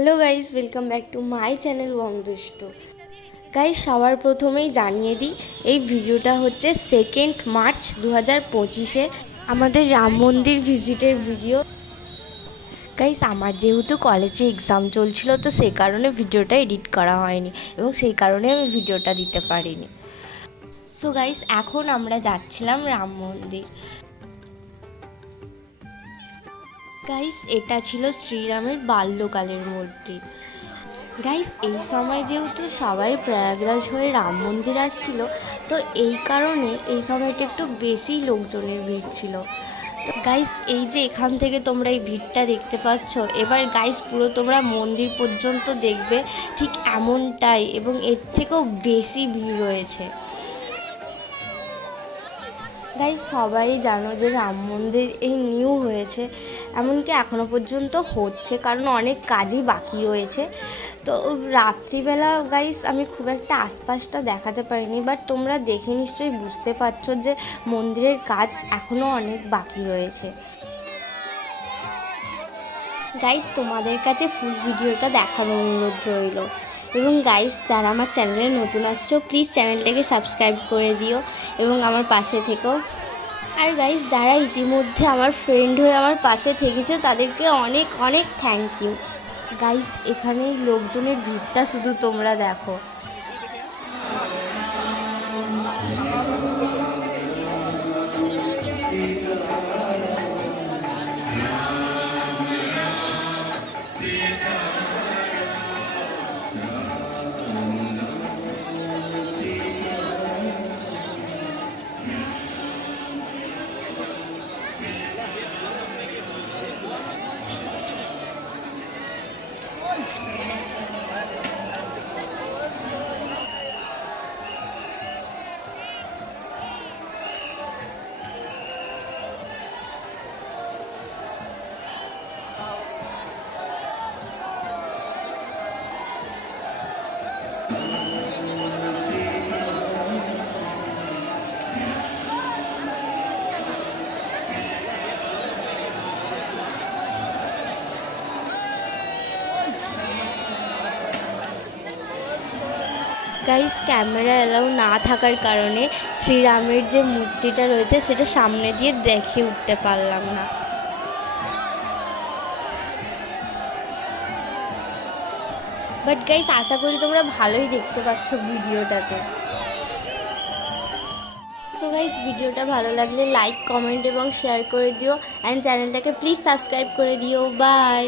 Hello guys, welcome back to my channel বংদুষ্ট। Guys, সবার প্রথমেই জানিয়ে দিই, এই ভিডিওটা হচ্ছে 2 মার্চ 2025-এ আমাদের রাম মন্দির ভিজিটের ভিডিও। গাইস, আমার যেহেতু কলেজে এক্সাম চলছিল, তো সেই কারণে ভিডিওটা এডিট করা হয়নি এবং সেই কারণে আমি ভিডিওটা দিতে পারিনি। সো গাইস, এখন আমরা যাচ্ছিলাম রাম মন্দির। গাইস, এটা ছিল শ্রীরামের বাল্যকালের মূর্তি। গাইস, এই সময় যেহেতু সবাই প্রয়াগরাজ হয়ে রাম মন্দির আসছিল, তো এই কারণে এই সময়টা একটু বেশি লোকজনের ভিড় ছিল। তো গাইস, এই যে এখান থেকে তোমরা এই ভিড়টা দেখতে পাচ্ছ, এবার গাইস পুরো তোমরা মন্দির পর্যন্ত দেখবে ঠিক এমনটাই, এবং এর থেকেও বেশি ভিড় রয়েছে। গাইস, সবাই জানো যে রাম মন্দির এই নিউ হয়েছে, এমনকি এখনও পর্যন্ত হচ্ছে, কারণ অনেক কাজই বাকি রয়েছে। তো রাত্রিবেলা গাইস আমি খুব একটা আশপাশটা দেখাতে পারিনি, বাট তোমরা দেখে নিশ্চয়ই বুঝতে পারছো যে মন্দিরের কাজ এখনও অনেক বাকি রয়েছে। গাইস, তোমাদের কাছে ফুল ভিডিওটা দেখার অনুরোধ রইল। এবং গাইস, যারা আমার চ্যানেলে নতুন আসছো, প্লিজ চ্যানেলটাকে সাবস্ক্রাইব করে দিও এবং আমার পাশে থেকো। আর গাইস, যারা ইতিমধ্যে আমার ফ্রেন্ড হয়ে আমার পাশে থেকেছে, তাদেরকে অনেক অনেক থ্যাংক ইউ। গাইস, এখানে লোকজনের ভিড়টা শুধু তোমরা দেখো। গাইস, ক্যামেরা অ্যালাউ না থাকার কারণে শ্রীরামের যে মূর্তিটা রয়েছে সেটা সামনে দিয়ে দেখে উঠতে পারলাম না। বাট গাইস, আশা করি তোমরা ভালোই দেখতে পাচ্ছ ভিডিওটাতে। সো গাইস, ভিডিওটা ভালো লাগলে লাইক, কমেন্ট এবং শেয়ার করে দিও, অ্যান্ড চ্যানেলটাকে প্লিজ সাবস্ক্রাইব করে দিও। বাই।